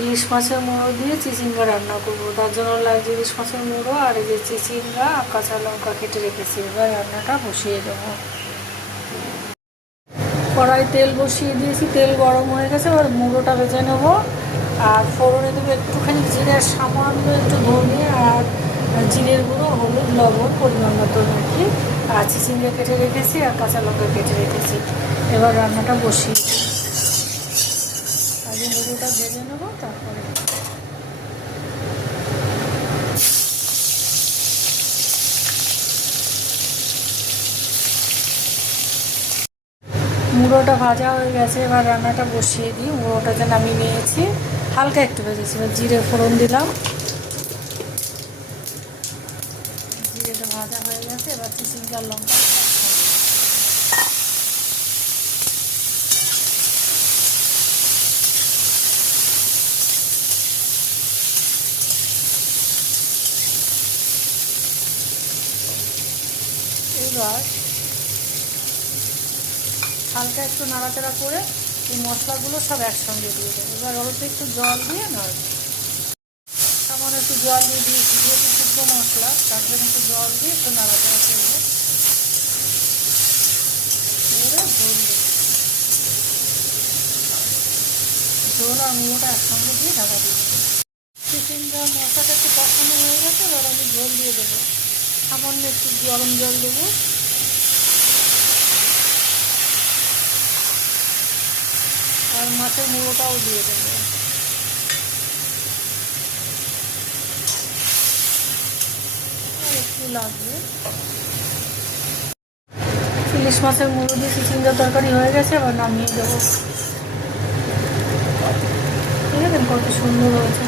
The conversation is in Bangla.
ইলিশ মাছের মুড়ো দিয়ে চিচিঙ্গা রান্না করবো। তার জন্য লাগছে ইলিশ মাছের মুড়ো আর এই যে চিচিঙ্গা আর কাঁচা লঙ্কা কেটে রেখেছি। এবার রান্নাটা বসিয়ে দেবো। কড়াই তেল বসিয়ে দিয়েছি, তেল গরম হয়ে গেছে। এবার মুড়োটা ভেজে নেবো আর ফোড়নে দেবো একটুখানি জিরে, সামান্য একটু ধনে আর জিরের গুঁড়ো, হলুদ, লবণ পরিমাণ মতো আর কি, আর চিচিঙ্গা কেটে রেখেছি আর কাঁচা লঙ্কা কেটে রেখেছি। এবার রান্নাটা বসিয়ে দিই। আগে মুড়োটা ভেজে নেবো, তারপরে মুড়োটা ভাজা হয়ে গেছে। এবার রান্নাটা বসিয়ে দিই। মুড়োটা যেন আমি নিয়েছি, হালকা একটু ভেজেছি। এবার জিরে ফোড়ন দিলাম, জিরেটা ভাজা হয়ে গেছে। এবার চিচিঙ্গা লঙ্কা এবার হালকা একটু নাড়াচাড়া করে এই মশলাগুলো সব একসঙ্গে দিয়ে দেবো। এবার অল্প একটু জল দিয়ে নাড়বো। সামান্য একটু জল দিয়ে দিয়েছি, যেহেতু শুকনো মশলা তার জন্য একটু জল দিয়ে একটু নাড়াচাড়া করবো। এবারে ঝোল দেবো, ঝোল আর মুড়োটা একসঙ্গে দিয়ে ঢাকা দিয়ে দেবো। চিচিঙ্গা মশলাটা একটু কষানো হয়ে গেছে। এবার আমি ঝোল দিয়ে দেবো, সামান্য একটু গরম জল দেবো। আর মাছের মুড়োটাও দিয়ে দেবো। আর একটু লাগবে। ইলিশ মাছের মুড়ো দিয়ে চিচিঙ্গা তরকারি হয়ে গেছে। এবার নামিয়ে দেবো। ঠিক আছে, কত সুন্দর হয়েছে।